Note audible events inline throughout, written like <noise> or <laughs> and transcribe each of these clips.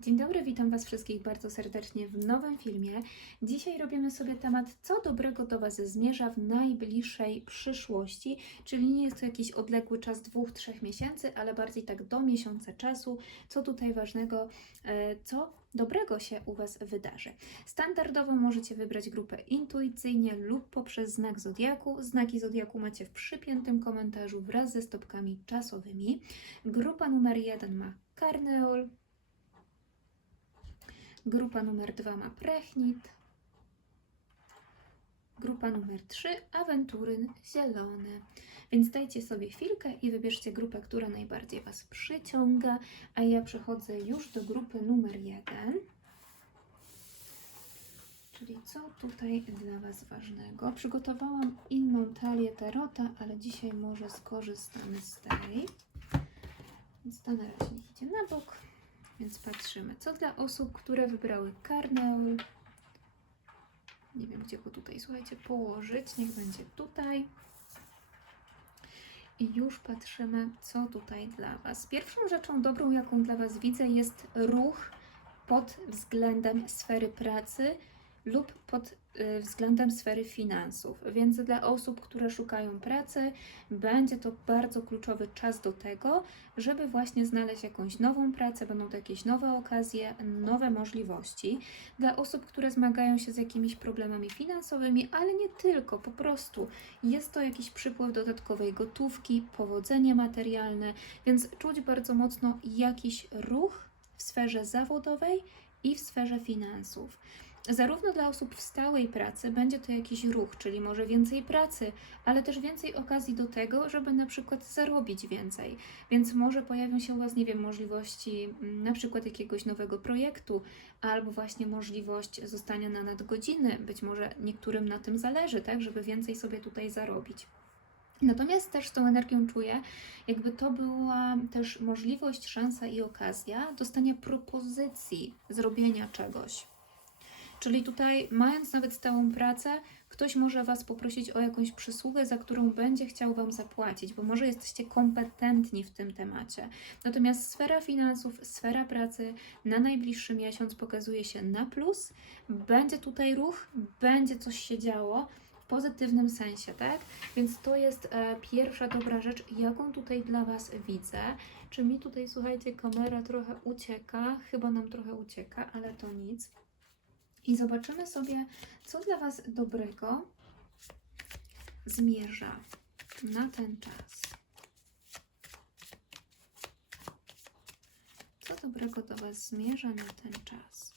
Dzień dobry, witam Was wszystkich bardzo serdecznie w nowym filmie. Dzisiaj robimy sobie temat, co dobrego do Was zmierza w najbliższej przyszłości, czyli nie jest to jakiś odległy czas dwóch, trzech miesięcy, ale bardziej tak do miesiąca czasu, co tutaj ważnego, e, co dobrego się u Was wydarzy. Standardowo możecie wybrać grupę intuicyjnie lub poprzez znak zodiaku. Znaki zodiaku macie w przypiętym komentarzu wraz ze stopkami czasowymi. Grupa numer jeden ma karneol, Grupa numer 2 ma Prechnit. Grupa numer 3 Awenturyn Zielony. Więc dajcie sobie chwilkę i wybierzcie grupę, która najbardziej Was przyciąga. A ja przechodzę już do grupy numer 1. Czyli co tutaj dla Was ważnego? Przygotowałam inną talię tarota, ale dzisiaj może skorzystamy z tej. Więc to na razie niech idzie na bok. Więc patrzymy, co dla osób, które wybrały karneol. Nie wiem, gdzie go tutaj, słuchajcie, położyć. Niech będzie tutaj. I już patrzymy, co tutaj dla Was. Pierwszą rzeczą dobrą, jaką dla Was widzę, jest ruch pod względem sfery pracy lub pod względem sfery finansów. Więc dla osób, które szukają pracy, będzie to bardzo kluczowy czas do tego, żeby właśnie znaleźć jakąś nową pracę, będą to jakieś nowe okazje, nowe możliwości. Dla osób, które zmagają się z jakimiś problemami finansowymi, ale nie tylko, po prostu jest to jakiś przypływ dodatkowej gotówki, powodzenie materialne, więc czuć bardzo mocno jakiś ruch w sferze zawodowej i w sferze finansów. Zarówno dla osób w stałej pracy będzie to jakiś ruch, czyli może więcej pracy, ale też więcej okazji do tego, żeby na przykład zarobić więcej. Więc może pojawią się u Was, nie wiem, możliwości mm, na przykład jakiegoś nowego projektu, albo właśnie możliwość zostania na nadgodziny. Być może niektórym na tym zależy, tak, żeby więcej sobie tutaj zarobić. Natomiast też z tą energią czuję, jakby to była też możliwość, szansa i okazja dostania propozycji zrobienia czegoś. Czyli tutaj, mając nawet stałą pracę, ktoś może Was poprosić o jakąś przysługę, za którą będzie chciał Wam zapłacić, bo może jesteście kompetentni w tym temacie. Natomiast sfera finansów, sfera pracy na najbliższy miesiąc pokazuje się na plus. Będzie tutaj ruch, będzie coś się działo w pozytywnym sensie, tak? Więc to jest e, pierwsza dobra rzecz, jaką tutaj dla Was widzę. Czy mi tutaj, słuchajcie, kamera trochę ucieka? Chyba nam trochę ucieka, ale to nic. I zobaczymy sobie, co dla Was dobrego zmierza na ten czas. Co dobrego do Was zmierza na ten czas?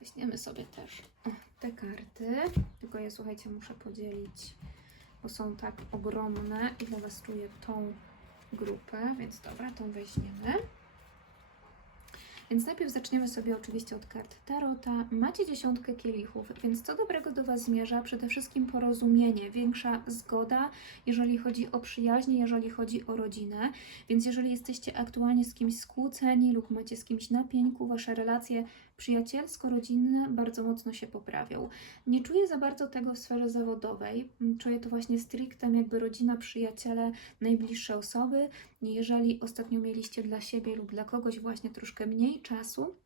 Weźmiemy sobie też o, te karty, tylko je słuchajcie, muszę podzielić, bo są tak ogromne i dla Was czuję tą grupę, więc dobra, tą weźmiemy. Więc najpierw zaczniemy sobie oczywiście od kart Tarota. Macie dziesiątkę kielichów, więc co dobrego do Was zmierza? Przede wszystkim porozumienie, większa zgoda, jeżeli chodzi o przyjaźnie, jeżeli chodzi o rodzinę. Więc jeżeli jesteście aktualnie z kimś skłóceni lub macie z kimś na pieńku, Wasze relacje przyjacielsko-rodzinne bardzo mocno się poprawią. Nie czuję za bardzo tego w sferze zawodowej. Czuję to właśnie stricte jakby rodzina, przyjaciele, najbliższe osoby. Jeżeli ostatnio mieliście dla siebie lub dla kogoś właśnie troszkę mniej czasu,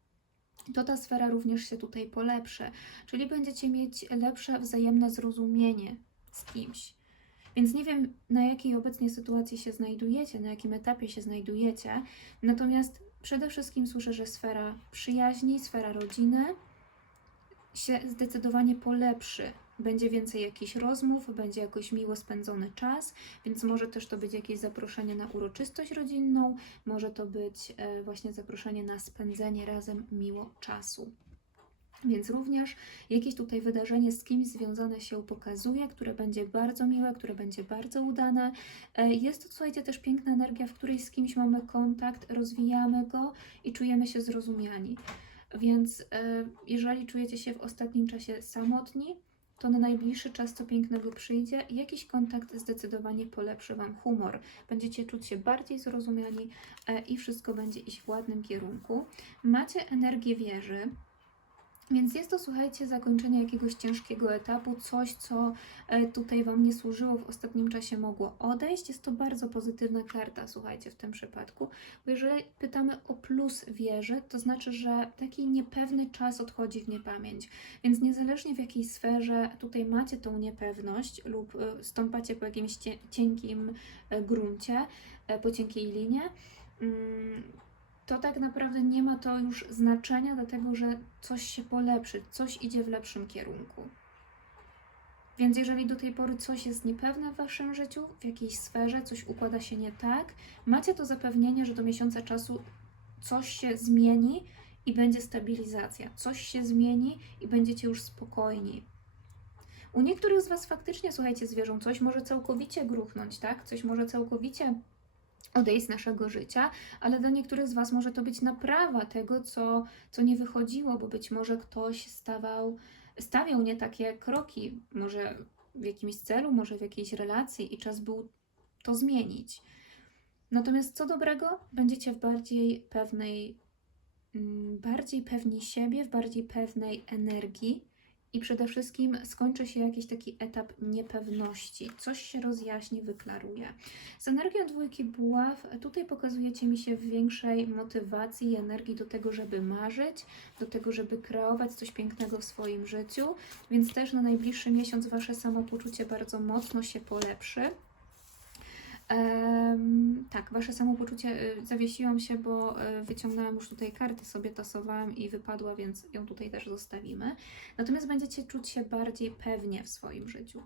to ta sfera również się tutaj polepszy, czyli będziecie mieć lepsze wzajemne zrozumienie z kimś. Więc nie wiem, na jakiej obecnie sytuacji się znajdujecie, na jakim etapie się znajdujecie, natomiast przede wszystkim słyszę, że sfera przyjaźni, sfera rodziny się zdecydowanie polepszy. Będzie więcej jakichś rozmów, będzie jakoś miło spędzony czas, więc może też to być jakieś zaproszenie na uroczystość rodzinną, może to być e, właśnie zaproszenie na spędzenie razem miło czasu. Więc również jakieś tutaj wydarzenie z kimś związane się pokazuje, które będzie bardzo miłe, które będzie bardzo udane. E, Jest to, słuchajcie, też piękna energia, w której z kimś mamy kontakt, rozwijamy go i czujemy się zrozumiani. Więc e, jeżeli czujecie się w ostatnim czasie samotni, to na najbliższy czas co pięknego przyjdzie i jakiś kontakt zdecydowanie polepszy Wam humor. Będziecie czuć się bardziej zrozumiani e, i wszystko będzie iść w ładnym kierunku. Macie energię wieży, Więc jest to, słuchajcie, zakończenie jakiegoś ciężkiego etapu, coś, co e, tutaj Wam nie służyło, w ostatnim czasie mogło odejść. Jest to bardzo pozytywna karta, słuchajcie, w tym przypadku, bo jeżeli pytamy o plus wieży, to znaczy, że taki niepewny czas odchodzi w niepamięć. Więc niezależnie w jakiej sferze tutaj macie tą niepewność lub e, stąpacie po jakimś cie- cienkim e, gruncie, po cienkiej linie, mm, to tak naprawdę nie ma to już znaczenia, dlatego że coś się polepszy, coś idzie w lepszym kierunku. Więc jeżeli do tej pory coś jest niepewne w Waszym życiu, w jakiejś sferze, coś układa się nie tak, macie to zapewnienie, że do miesiąca czasu coś się zmieni i będzie stabilizacja. Coś się zmieni i będziecie już spokojni. U niektórych z Was faktycznie, słuchajcie, zwierzą coś może całkowicie gruchnąć, tak? Coś może całkowicie odejść z naszego życia, ale dla niektórych z Was może to być naprawa tego, co, co nie wychodziło, bo być może ktoś stawał, stawiał nie takie kroki, może w jakimś celu, może w jakiejś relacji i czas był to zmienić. Natomiast co dobrego, będziecie w bardziej pewnej, mm, bardziej pewni siebie, w bardziej pewnej energii i przede wszystkim skończy się jakiś taki etap niepewności. Coś się rozjaśni, wyklaruje. Z energią dwójki buław tutaj pokazujecie mi się w większej motywacji i energii do tego, żeby marzyć, do tego, żeby kreować coś pięknego w swoim życiu, więc też na najbliższy miesiąc Wasze samopoczucie bardzo mocno się polepszy. Em, tak, Wasze samopoczucie, y, zawiesiłam się, bo y, wyciągnęłam już tutaj karty, sobie tasowałam i wypadła, więc ją tutaj też zostawimy. Natomiast będziecie czuć się bardziej pewnie w swoim życiu.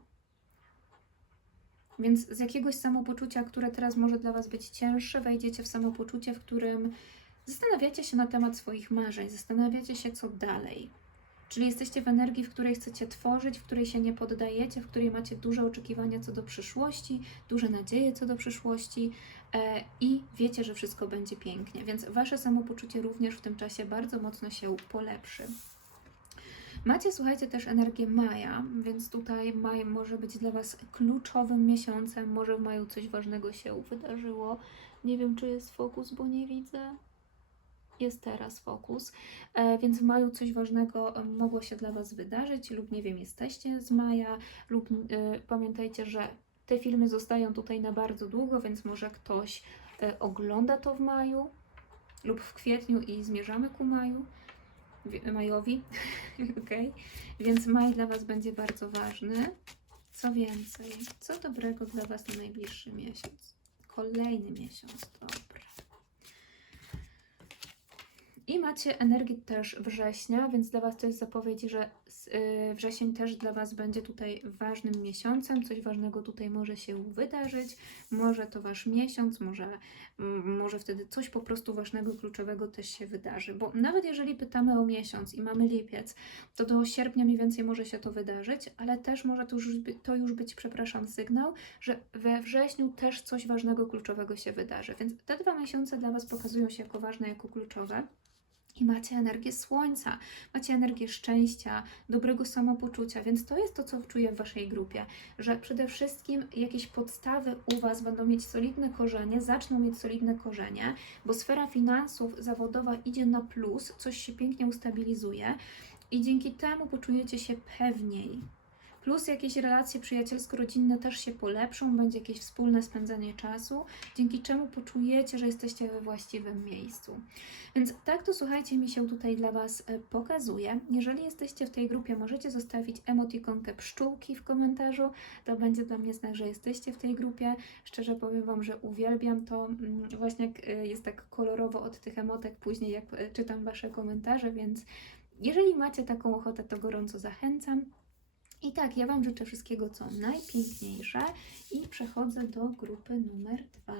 Więc z jakiegoś samopoczucia, które teraz może dla Was być cięższe, wejdziecie w samopoczucie, w którym zastanawiacie się na temat swoich marzeń, zastanawiacie się, co dalej. Czyli jesteście w energii, w której chcecie tworzyć, w której się nie poddajecie, w której macie duże oczekiwania co do przyszłości, duże nadzieje co do przyszłości e, i wiecie, że wszystko będzie pięknie. Więc Wasze samopoczucie również w tym czasie bardzo mocno się polepszy. Macie, słuchajcie, też energię maja, więc tutaj maj może być dla Was kluczowym miesiącem. Może w maju coś ważnego się wydarzyło. Nie wiem, czy jest fokus, bo nie widzę. Jest teraz fokus, e, więc w maju coś ważnego e, mogło się dla Was wydarzyć, lub nie wiem, jesteście z maja, lub e, pamiętajcie, że te filmy zostają tutaj na bardzo długo, więc może ktoś e, ogląda to w maju lub w kwietniu i zmierzamy ku maju, wi- majowi, <laughs> ok? Więc maj dla Was będzie bardzo ważny. Co więcej, co dobrego dla Was na najbliższy miesiąc? Kolejny miesiąc, dobra. I macie energię też września, więc dla Was to jest zapowiedź, że y, wrzesień też dla Was będzie tutaj ważnym miesiącem. Coś ważnego tutaj może się wydarzyć. Może to Wasz miesiąc, może, może wtedy coś po prostu ważnego, kluczowego też się wydarzy. Bo nawet jeżeli pytamy o miesiąc i mamy lipiec, to do sierpnia mniej więcej może się to wydarzyć, ale też może to już, to już być, przepraszam, sygnał, że we wrześniu też coś ważnego, kluczowego się wydarzy. Więc te dwa miesiące dla Was pokazują się jako ważne, jako kluczowe. I macie energię słońca, macie energię szczęścia, dobrego samopoczucia, więc to jest to, co czuję w Waszej grupie, że przede wszystkim jakieś podstawy u Was będą mieć solidne korzenie, zaczną mieć solidne korzenie, bo sfera finansów zawodowa idzie na plus, coś się pięknie ustabilizuje i dzięki temu poczujecie się pewniej. Plus jakieś relacje przyjacielsko-rodzinne też się polepszą, będzie jakieś wspólne spędzanie czasu, dzięki czemu poczujecie, że jesteście we właściwym miejscu. Więc tak to słuchajcie, mi się tutaj dla Was e, pokazuje. Jeżeli jesteście w tej grupie, możecie zostawić emotikonkę pszczółki w komentarzu. To będzie dla mnie znak, że jesteście w tej grupie. Szczerze powiem Wam, że uwielbiam to. mm, Właśnie jak e, jest tak kolorowo od tych emotek później, jak e, czytam Wasze komentarze, więc jeżeli macie taką ochotę, to gorąco zachęcam. I tak, ja Wam życzę wszystkiego, co najpiękniejsze i przechodzę do grupy numer dwa.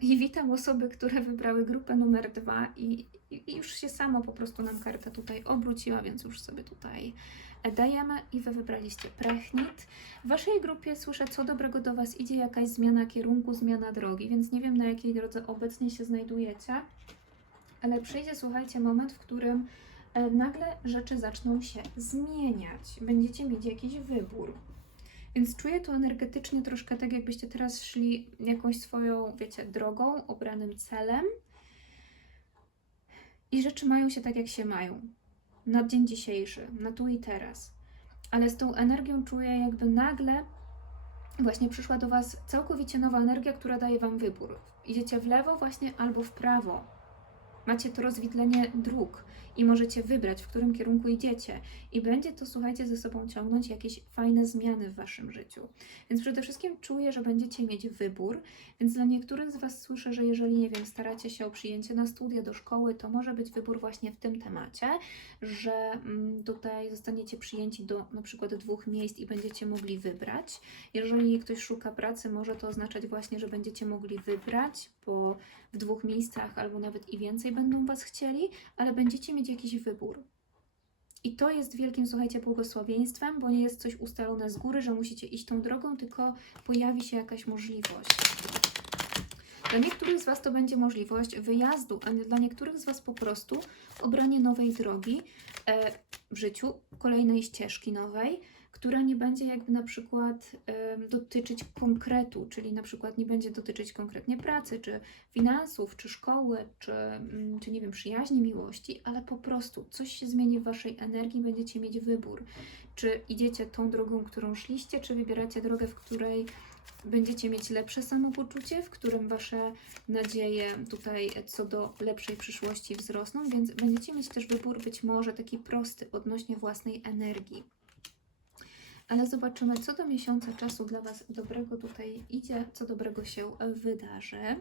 I witam osoby, które wybrały grupę numer dwa i, i, już się samo po prostu nam karta tutaj obróciła, więc już sobie tutaj dajemy i Wy wybraliście Prechnit. W Waszej grupie słyszę, co dobrego do Was idzie, jakaś zmiana kierunku, zmiana drogi, więc nie wiem na jakiej drodze obecnie się znajdujecie, ale przyjdzie, słuchajcie, moment, w którym e, nagle rzeczy zaczną się zmieniać. Będziecie mieć jakiś wybór. Więc czuję to energetycznie troszkę tak, jakbyście teraz szli jakąś swoją, wiecie, drogą, obranym celem. I rzeczy mają się tak, jak się mają. Na dzień dzisiejszy, na tu i teraz. Ale z tą energią czuję, jakby nagle właśnie przyszła do Was całkowicie nowa energia, która daje Wam wybór. Idziecie w lewo właśnie albo w prawo. Macie to rozwidlenie dróg i możecie wybrać, w którym kierunku idziecie. I będzie to, słuchajcie, ze sobą ciągnąć jakieś fajne zmiany w Waszym życiu. Więc przede wszystkim czuję, że będziecie mieć wybór. Więc dla niektórych z Was słyszę, że jeżeli, nie wiem, staracie się o przyjęcie na studia, do szkoły, to może być wybór właśnie w tym temacie, że mm, tutaj zostaniecie przyjęci do na przykład dwóch miejsc i będziecie mogli wybrać. Jeżeli ktoś szuka pracy, może to oznaczać właśnie, że będziecie mogli wybrać, bo w dwóch miejscach albo nawet i więcej będą Was chcieli, ale będziecie mieć jakiś wybór. I to jest wielkim, słuchajcie, błogosławieństwem, bo nie jest coś ustalone z góry, że musicie iść tą drogą, tylko pojawi się jakaś możliwość. Dla niektórych z Was to będzie możliwość wyjazdu, a dla niektórych z Was po prostu obranie nowej drogi e, w życiu, kolejnej ścieżki nowej, która nie będzie jakby na przykład dotyczyć konkretu, czyli na przykład nie będzie dotyczyć konkretnie pracy, czy finansów, czy szkoły, czy, mm, czy nie wiem, przyjaźni, miłości, ale po prostu coś się zmieni w Waszej energii, będziecie mieć wybór. Czy idziecie tą drogą, którą szliście, czy wybieracie drogę, w której będziecie mieć lepsze samopoczucie, w którym Wasze nadzieje tutaj co do lepszej przyszłości wzrosną, więc będziecie mieć też wybór być może taki prosty odnośnie własnej energii. Ale zobaczymy, co do miesiąca czasu dla Was dobrego tutaj idzie, co dobrego się wydarzy.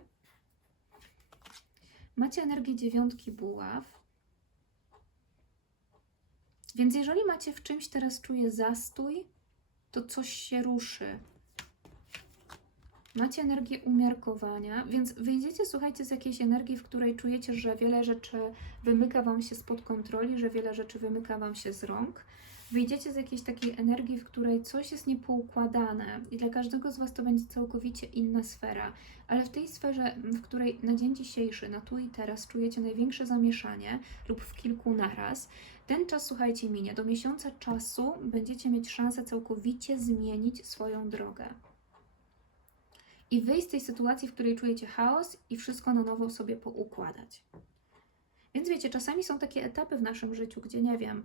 Macie energię dziewiątki buław. Więc jeżeli macie w czymś teraz czuję zastój, to coś się ruszy. Macie energię umiarkowania, więc wyjdziecie, słuchajcie, z jakiejś energii, w której czujecie, że wiele rzeczy wymyka Wam się spod kontroli, że wiele rzeczy wymyka Wam się z rąk. Wyjdziecie z jakiejś takiej energii, w której coś jest niepoukładane i dla każdego z Was to będzie całkowicie inna sfera, ale w tej sferze, w której na dzień dzisiejszy, na tu i teraz czujecie największe zamieszanie lub w kilku naraz, ten czas, słuchajcie, minie. Do miesiąca czasu będziecie mieć szansę całkowicie zmienić swoją drogę i wyjść z tej sytuacji, w której czujecie chaos i wszystko na nowo sobie poukładać. Więc wiecie, czasami są takie etapy w naszym życiu, gdzie nie wiem,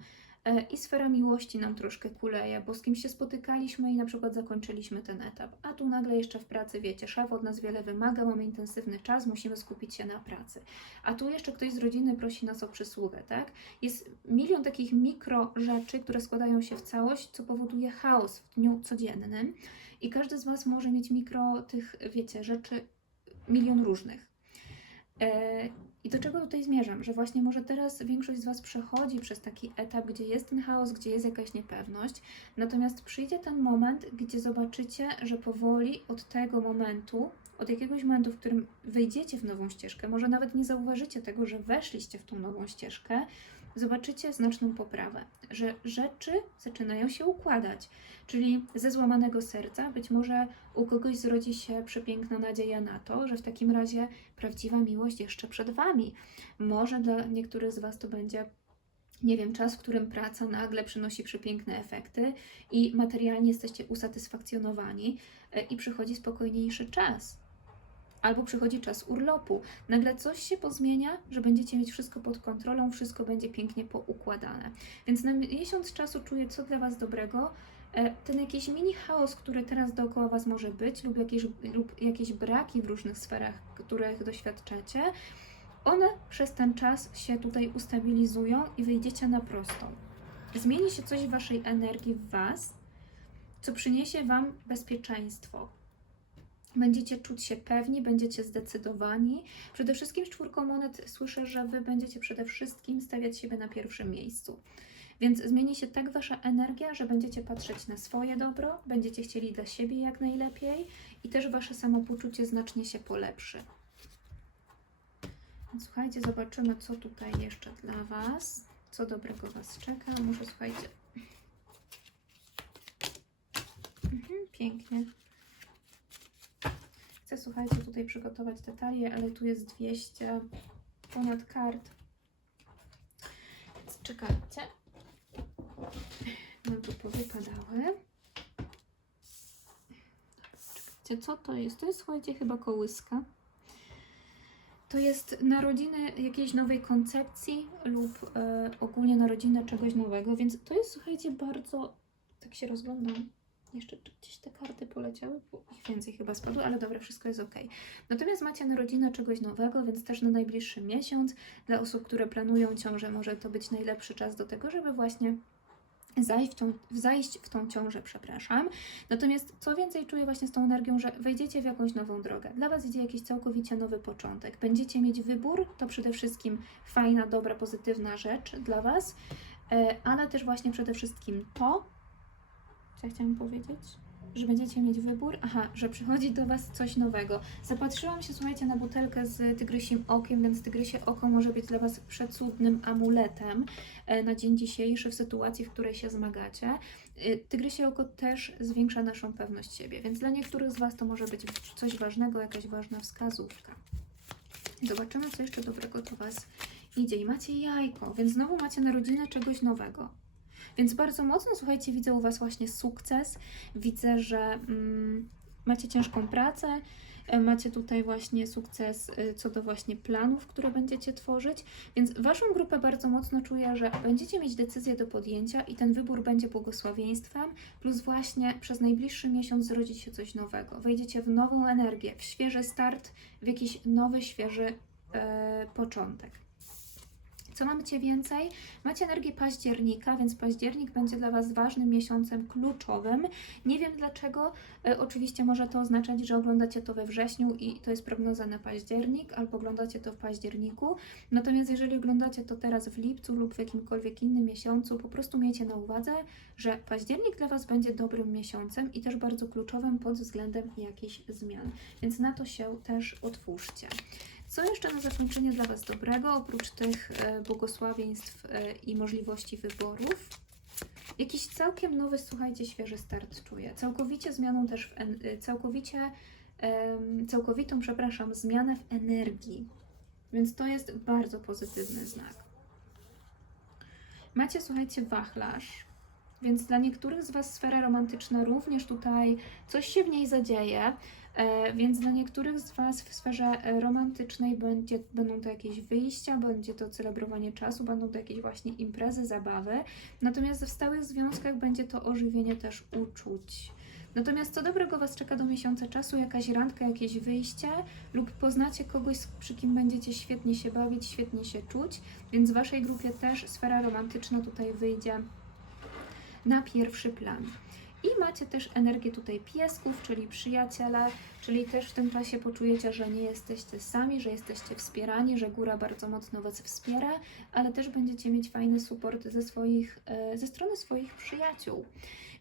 i sfera miłości nam troszkę kuleje, bo z kimś się spotykaliśmy i na przykład zakończyliśmy ten etap, a tu nagle jeszcze w pracy, wiecie, szef od nas wiele wymaga, mamy intensywny czas, musimy skupić się na pracy. A tu jeszcze ktoś z rodziny prosi nas o przysługę, tak? Jest milion takich mikro rzeczy, które składają się w całość, co powoduje chaos w dniu codziennym. I każdy z Was może mieć mikro tych, wiecie, rzeczy, milion różnych. I do czego tutaj zmierzam? Że właśnie może teraz większość z Was przechodzi przez taki etap, gdzie jest ten chaos, gdzie jest jakaś niepewność, natomiast przyjdzie ten moment, gdzie zobaczycie, że powoli od tego momentu, od jakiegoś momentu, w którym wejdziecie w nową ścieżkę, może nawet nie zauważycie tego, że weszliście w tą nową ścieżkę, zobaczycie znaczną poprawę, że rzeczy zaczynają się układać. Czyli ze złamanego serca być może u kogoś zrodzi się przepiękna nadzieja na to, że w takim razie prawdziwa miłość jeszcze przed Wami. Może dla niektórych z Was to będzie nie wiem, czas, w którym praca nagle przynosi przepiękne efekty i materialnie jesteście usatysfakcjonowani e, i przychodzi spokojniejszy czas. Albo przychodzi czas urlopu. Nagle coś się pozmienia, że będziecie mieć wszystko pod kontrolą, wszystko będzie pięknie poukładane. Więc na miesiąc czasu czuję, co dla Was dobrego, E, ten jakiś mini chaos, który teraz dookoła Was może być, lub jakieś, lub jakieś braki w różnych sferach, których doświadczacie, one przez ten czas się tutaj ustabilizują i wyjdziecie na prostą. Zmieni się coś w Waszej energii w Was, co przyniesie Wam bezpieczeństwo. Będziecie czuć się pewni, będziecie zdecydowani. Przede wszystkim z czwórką monet słyszę, że Wy będziecie przede wszystkim stawiać siebie na pierwszym miejscu. Więc zmieni się tak Wasza energia, że będziecie patrzeć na swoje dobro, będziecie chcieli dla siebie jak najlepiej i też Wasze samopoczucie znacznie się polepszy. Słuchajcie, zobaczymy, co tutaj jeszcze dla Was, co dobrego Was czeka. Muszę, słuchajcie. Mhm, pięknie. Chcę, słuchajcie, tutaj przygotować te talie, ale tu jest 200 ponad kart. Więc czekajcie nam tu powypadały. Słuchajcie, co to jest? To jest, słuchajcie, chyba kołyska. To jest narodziny jakiejś nowej koncepcji lub e, ogólnie narodziny czegoś nowego, więc to jest, słuchajcie, bardzo. Tak się rozglądam. Jeszcze gdzieś te karty poleciały, bo ich więcej chyba spadło, ale dobra, wszystko jest ok. Natomiast macie narodzinę czegoś nowego, więc też na najbliższy miesiąc dla osób, które planują ciążę, może to być najlepszy czas do tego, żeby właśnie zajść w, tą, zajść w tą ciążę, przepraszam. Natomiast co więcej czuję właśnie z tą energią, że wejdziecie w jakąś nową drogę. Dla Was idzie jakiś całkowicie nowy początek. Będziecie mieć wybór, to przede wszystkim fajna, dobra, pozytywna rzecz dla Was, e, ale też właśnie przede wszystkim to, co ja chciałam powiedzieć? Że będziecie mieć wybór? Aha, że przychodzi do Was coś nowego. Zapatrzyłam się, słuchajcie, na butelkę z tygrysim okiem, więc tygrysie oko może być dla Was przecudnym amuletem e, na dzień dzisiejszy w sytuacji, w której się zmagacie. E, Tygrysie oko też zwiększa naszą pewność siebie, więc dla niektórych z Was to może być coś ważnego, jakaś ważna wskazówka. Zobaczymy, co jeszcze dobrego do Was idzie. I macie jajko, więc znowu macie narodzinę czegoś nowego. Więc bardzo mocno, słuchajcie, widzę u Was właśnie sukces. Widzę, że mm, macie ciężką pracę, e, macie tutaj właśnie sukces y, co do właśnie planów, które będziecie tworzyć. Więc Waszą grupę bardzo mocno czuję, że będziecie mieć decyzję do podjęcia i ten wybór będzie błogosławieństwem, plus właśnie przez najbliższy miesiąc zrodzi się coś nowego. Wejdziecie w nową energię, w świeży start, w jakiś nowy, świeży e, początek. Co macie więcej? Macie energię października, więc październik będzie dla Was ważnym miesiącem kluczowym. Nie wiem dlaczego. E, oczywiście może to oznaczać, że oglądacie to we wrześniu i to jest prognoza na październik, albo oglądacie to w październiku. Natomiast jeżeli oglądacie to teraz w lipcu lub w jakimkolwiek innym miesiącu, po prostu miejcie na uwadze, że październik dla Was będzie dobrym miesiącem i też bardzo kluczowym pod względem jakichś zmian. Więc na to się też otwórzcie. Co jeszcze na zakończenie dla Was dobrego, oprócz tych e, błogosławieństw e, i możliwości wyborów? Jakiś całkiem nowy, słuchajcie, świeży start czuję. Całkowicie zmianą też, w e, całkowicie, całkowitą, przepraszam, zmianę w energii. Więc to jest bardzo pozytywny znak. Macie, słuchajcie, wachlarz. Więc dla niektórych z Was sfera romantyczna również tutaj coś się w niej zadzieje. E, Więc dla niektórych z Was w sferze romantycznej będzie, będą to jakieś wyjścia, będzie to celebrowanie czasu, będą to jakieś właśnie imprezy, zabawy. Natomiast w stałych związkach będzie to ożywienie też uczuć. Natomiast co dobrego Was czeka do miesiąca czasu? Jakaś randka, jakieś wyjście lub poznacie kogoś, przy kim będziecie świetnie się bawić, świetnie się czuć. Więc w Waszej grupie też sfera romantyczna tutaj wyjdzie na pierwszy plan. I macie też energię tutaj piesków, czyli przyjaciele, czyli też w tym czasie poczujecie, że nie jesteście sami, że jesteście wspierani, że góra bardzo mocno Was wspiera, ale też będziecie mieć fajny support ze, swoich, e, ze strony swoich przyjaciół.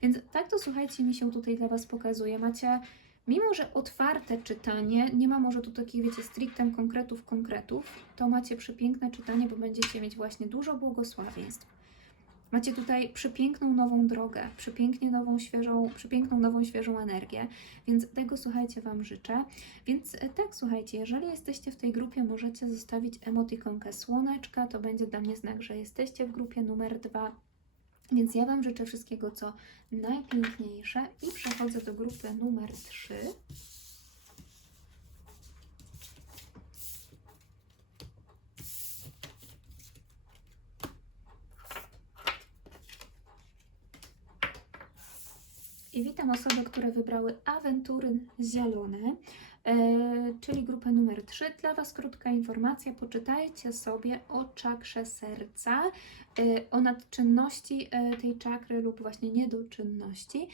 Więc tak to słuchajcie, mi się tutaj dla Was pokazuje. Macie, mimo że otwarte czytanie, nie ma może tu takich, wiecie, stricte konkretów, konkretów, to macie przepiękne czytanie, bo będziecie mieć właśnie dużo błogosławieństw. Macie tutaj przepiękną nową drogę, przepięknie nową, świeżą, przepiękną nową, świeżą energię, więc tego słuchajcie Wam życzę. Więc e, tak, słuchajcie, jeżeli jesteście w tej grupie, możecie zostawić emotikonkę słoneczka, to będzie dla mnie znak, że jesteście w grupie numer dwa. Więc ja Wam życzę wszystkiego, co najpiękniejsze i przechodzę do grupy numer 3. Witam osoby, które wybrały awentury zielone, e, czyli grupę numer 3. Dla Was krótka informacja, poczytajcie sobie o czakrze serca, e, o nadczynności e, tej czakry lub właśnie niedoczynności.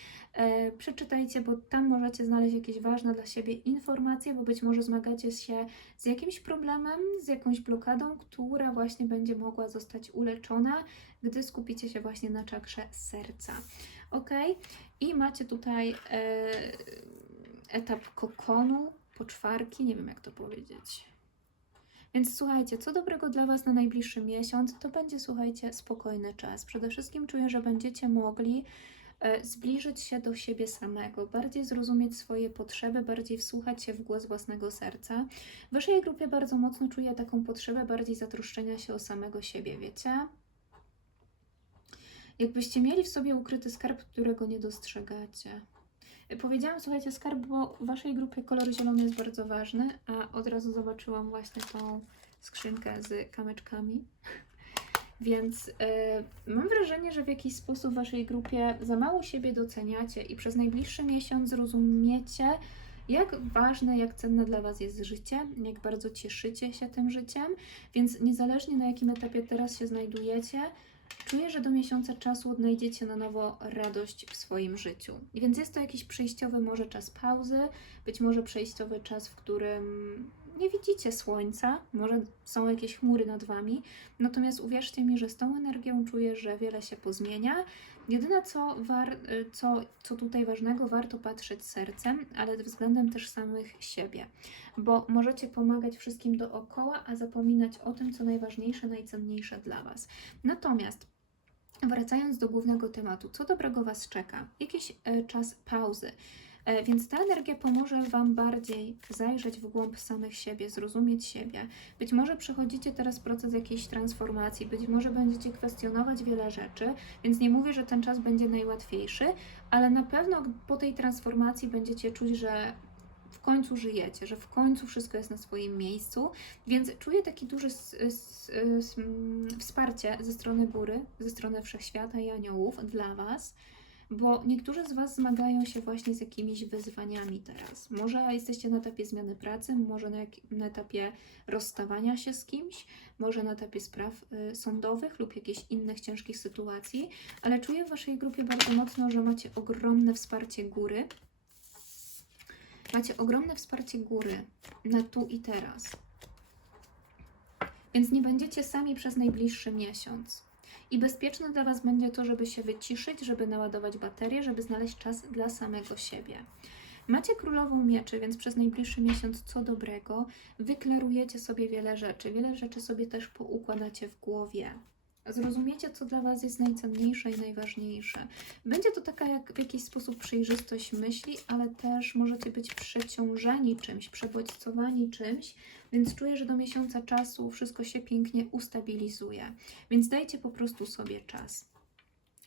Przeczytajcie, bo tam możecie znaleźć jakieś ważne dla siebie informacje, bo być może zmagacie się z jakimś problemem, z jakąś blokadą, która właśnie będzie mogła zostać uleczona, gdy skupicie się właśnie na czakrze serca. Ok? I macie tutaj e, etap kokonu, poczwarki, nie wiem jak to powiedzieć. Więc słuchajcie, co dobrego dla Was na najbliższy miesiąc, to będzie, słuchajcie, spokojny czas. Przede wszystkim czuję, że będziecie mogli e, zbliżyć się do siebie samego, bardziej zrozumieć swoje potrzeby, bardziej wsłuchać się w głos własnego serca. W Waszej grupie bardzo mocno czuję taką potrzebę bardziej zatroszczenia się o samego siebie, wiecie? Jakbyście mieli w sobie ukryty skarb, którego nie dostrzegacie. Powiedziałam, słuchajcie, skarb, bo w waszej grupie kolor zielony jest bardzo ważny, a od razu zobaczyłam właśnie tą skrzynkę z kamyczkami. <laughs> Więc e, mam wrażenie, że w jakiś sposób w waszej grupie za mało siebie doceniacie i przez najbliższy miesiąc zrozumiecie, jak ważne, jak cenne dla Was jest życie, jak bardzo cieszycie się tym życiem, więc niezależnie na jakim etapie teraz się znajdujecie, czuję, że do miesiąca czasu odnajdziecie na nowo radość w swoim życiu. Więc jest to jakiś przejściowy może czas pauzy, być może przejściowy czas, w którym nie widzicie słońca, może są jakieś chmury nad Wami, natomiast uwierzcie mi, że z tą energią czuję, że wiele się pozmienia. Jedyne co, war, co, co tutaj ważnego, warto patrzeć sercem, ale względem też samych siebie, bo możecie pomagać wszystkim dookoła, a zapominać o tym, co najważniejsze, najcenniejsze dla Was. Natomiast wracając do głównego tematu, co dobrego Was czeka? Jakiś e, czas pauzy. E, Więc ta energia pomoże Wam bardziej zajrzeć w głąb samych siebie, zrozumieć siebie. Być może przechodzicie teraz proces jakiejś transformacji, być może będziecie kwestionować wiele rzeczy, więc nie mówię, że ten czas będzie najłatwiejszy, ale na pewno po tej transformacji będziecie czuć, że w końcu żyjecie, że w końcu wszystko jest na swoim miejscu, więc czuję taki duży s- s- s- mm, wsparcie ze strony góry, ze strony wszechświata i aniołów dla Was bo niektórzy z Was zmagają się właśnie z jakimiś wyzwaniami teraz. Może jesteście na etapie zmiany pracy, może na, na etapie rozstawania się z kimś, może na etapie spraw y, sądowych lub jakichś innych ciężkich sytuacji, ale czuję w Waszej grupie bardzo mocno, że macie ogromne wsparcie góry. Macie ogromne wsparcie góry na tu i teraz. Więc nie będziecie sami przez najbliższy miesiąc. I bezpieczne dla Was będzie to, żeby się wyciszyć, żeby naładować baterię, żeby znaleźć czas dla samego siebie. Macie królową mieczy, więc przez najbliższy miesiąc co dobrego wyklarujecie sobie wiele rzeczy. Wiele rzeczy sobie też poukładacie w głowie. Zrozumiecie, co dla Was jest najcenniejsze i najważniejsze. Będzie to taka jak w jakiś sposób przejrzystość myśli, ale też możecie być przeciążeni czymś, przebodźcowani czymś, więc czuję, że do miesiąca czasu wszystko się pięknie ustabilizuje. Więc dajcie po prostu sobie czas.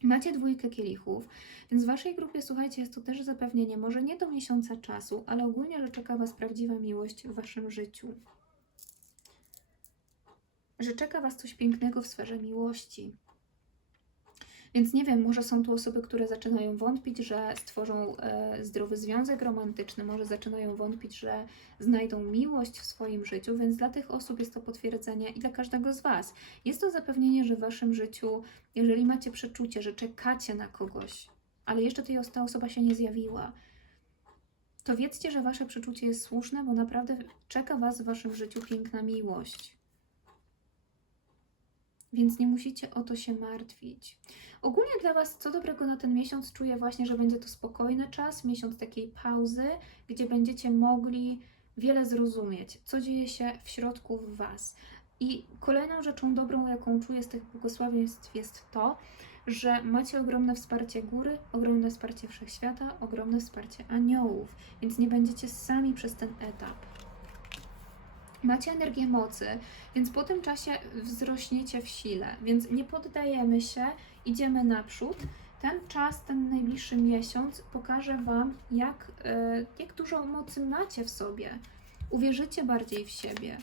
Macie dwójkę kielichów, więc w Waszej grupie, słuchajcie, jest to też zapewnienie, może nie do miesiąca czasu, ale ogólnie, że czeka Was prawdziwa miłość w Waszym życiu. Że czeka Was coś pięknego w sferze miłości. Więc nie wiem, może są tu osoby, które zaczynają wątpić, że stworzą e, zdrowy związek romantyczny, może zaczynają wątpić, że znajdą miłość w swoim życiu, więc dla tych osób jest to potwierdzenie i dla każdego z Was. Jest to zapewnienie, że w Waszym życiu, jeżeli macie przeczucie, że czekacie na kogoś, ale jeszcze ta osoba się nie zjawiła, to wiedzcie, że Wasze przeczucie jest słuszne, bo naprawdę czeka Was w Waszym życiu piękna miłość. Więc nie musicie o to się martwić. Ogólnie dla Was co dobrego na ten miesiąc czuję właśnie, że będzie to spokojny czas, miesiąc takiej pauzy, gdzie będziecie mogli wiele zrozumieć, co dzieje się w środku w Was. I kolejną rzeczą dobrą, jaką czuję z tych błogosławieństw jest to, że macie ogromne wsparcie góry, ogromne wsparcie wszechświata, ogromne wsparcie aniołów, więc nie będziecie sami przez ten etap. Macie energię mocy, więc po tym czasie wzrośniecie w sile, więc nie poddajemy się, idziemy naprzód. Ten czas, ten najbliższy miesiąc pokaże Wam, jak, e, jak dużo mocy macie w sobie. Uwierzycie bardziej w siebie,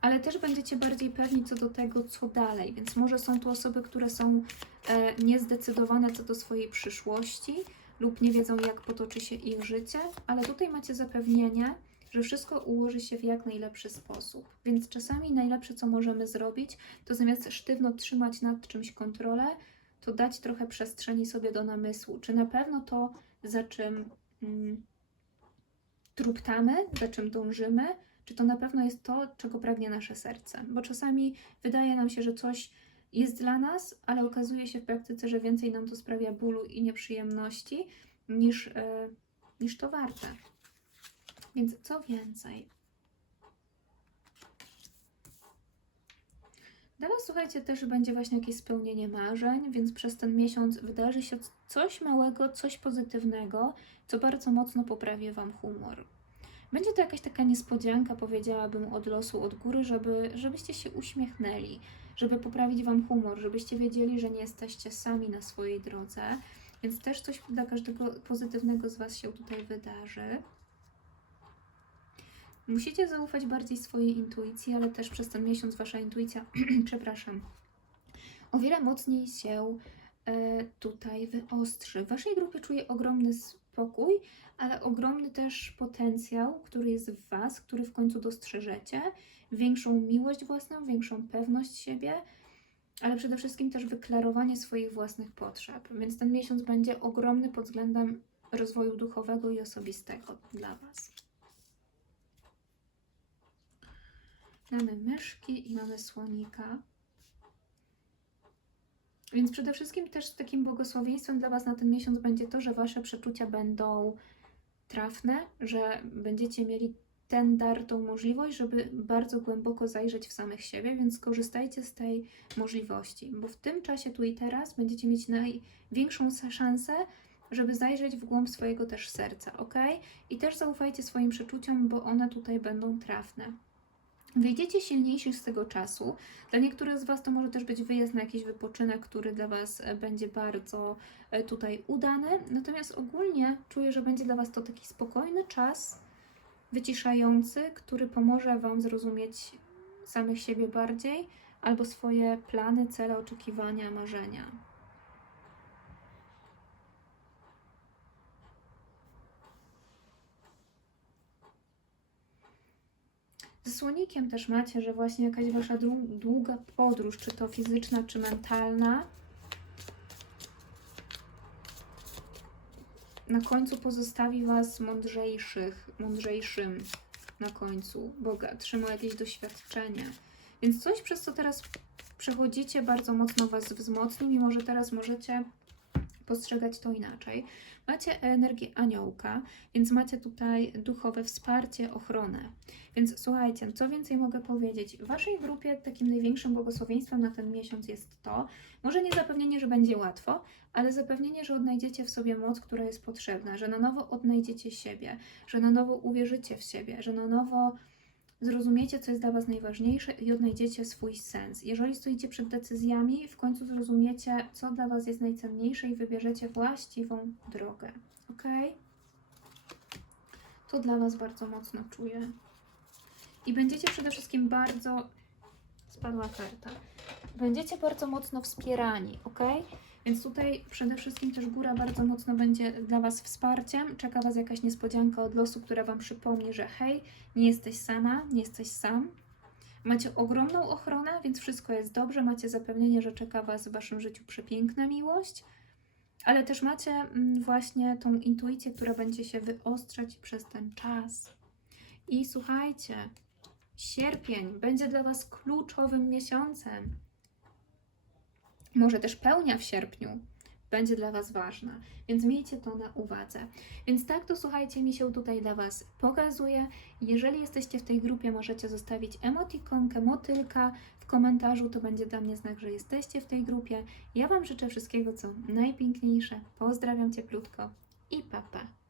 ale też będziecie bardziej pewni co do tego, co dalej. Więc może są tu osoby, które są e, niezdecydowane co do swojej przyszłości lub nie wiedzą, jak potoczy się ich życie, ale tutaj macie zapewnienie, że wszystko ułoży się w jak najlepszy sposób. Więc czasami najlepsze, co możemy zrobić, to zamiast sztywno trzymać nad czymś kontrolę, to dać trochę przestrzeni sobie do namysłu. Czy na pewno to, za czym mm, truptamy, za czym dążymy, czy to na pewno jest to, czego pragnie nasze serce? Bo czasami wydaje nam się, że coś jest dla nas, ale okazuje się w praktyce, że więcej nam to sprawia bólu i nieprzyjemności niż, e, niż to warte. Więc co więcej? Was, słuchajcie, też będzie właśnie jakieś spełnienie marzeń, więc przez ten miesiąc wydarzy się coś małego, coś pozytywnego, co bardzo mocno poprawi Wam humor. Będzie to jakaś taka niespodzianka, powiedziałabym, od losu, od góry, żeby, żebyście się uśmiechnęli, żeby poprawić Wam humor, żebyście wiedzieli, że nie jesteście sami na swojej drodze, Więc też coś dla każdego pozytywnego z Was się tutaj wydarzy. Musicie zaufać bardziej swojej intuicji, ale też przez ten miesiąc Wasza intuicja, <clears throat> przepraszam, o wiele mocniej się e, tutaj wyostrzy. W Waszej grupie czuję ogromny spokój, ale ogromny też potencjał, który jest w Was, który w końcu dostrzeżecie. Większą miłość własną, większą pewność siebie, ale przede wszystkim też wyklarowanie swoich własnych potrzeb. Więc ten miesiąc będzie ogromny pod względem rozwoju duchowego i osobistego dla Was. Mamy myszki i mamy słonika. Więc przede wszystkim też takim błogosławieństwem dla Was na ten miesiąc będzie to, że Wasze przeczucia będą trafne, że będziecie mieli ten dar, tą możliwość, żeby bardzo głęboko zajrzeć w samych siebie, więc skorzystajcie z tej możliwości, bo w tym czasie tu i teraz będziecie mieć największą szansę, żeby zajrzeć w głąb swojego też serca, ok? I też zaufajcie swoim przeczuciom, bo one tutaj będą trafne. Wyjdziecie silniejsi z tego czasu. Dla niektórych z Was to może też być wyjazd na jakiś wypoczynek, który dla Was e, będzie bardzo e, tutaj udany. Natomiast ogólnie czuję, że będzie dla Was to taki spokojny czas, wyciszający, który pomoże Wam zrozumieć samych siebie bardziej albo swoje plany, cele, oczekiwania, marzenia. Ze słonikiem też macie, że właśnie jakaś wasza dłu- długa podróż, czy to fizyczna, czy mentalna, na końcu pozostawi was mądrzejszych, mądrzejszym na końcu, bogatszym o jakieś doświadczenie. Więc coś, przez co teraz przechodzicie, bardzo mocno was wzmocni, mimo że teraz możecie postrzegać to inaczej. Macie energię aniołka, więc macie tutaj duchowe wsparcie, ochronę. Więc słuchajcie, co więcej mogę powiedzieć? W Waszej grupie takim największym błogosławieństwem na ten miesiąc jest to, może nie zapewnienie, że będzie łatwo, ale zapewnienie, że odnajdziecie w sobie moc, która jest potrzebna, że na nowo odnajdziecie siebie, że na nowo uwierzycie w siebie, że na nowo zrozumiecie, co jest dla Was najważniejsze i odnajdziecie swój sens. Jeżeli stoicie przed decyzjami, w końcu zrozumiecie, co dla Was jest najcenniejsze i wybierzecie właściwą drogę. Ok? To dla Was bardzo mocno czuję. I będziecie przede wszystkim bardzo. Spadła karta. Będziecie bardzo mocno wspierani, ok? Więc tutaj przede wszystkim też góra bardzo mocno będzie dla Was wsparciem. Czeka Was jakaś niespodzianka od losu, która Wam przypomni, że hej, nie jesteś sama, nie jesteś sam. Macie ogromną ochronę, więc wszystko jest dobrze. Macie zapewnienie, że czeka Was w Waszym życiu przepiękna miłość, ale też macie mm, właśnie tą intuicję, która będzie się wyostrzać przez ten czas. I słuchajcie, sierpień będzie dla Was kluczowym miesiącem może też pełnia w sierpniu będzie dla Was ważna, więc miejcie to na uwadze. Więc tak to słuchajcie, mi się tutaj dla Was pokazuje. Jeżeli jesteście w tej grupie, możecie zostawić emotikonkę, motylka w komentarzu, to będzie dla mnie znak, że jesteście w tej grupie. Ja Wam życzę wszystkiego, co najpiękniejsze. Pozdrawiam cieplutko i papa. Pa.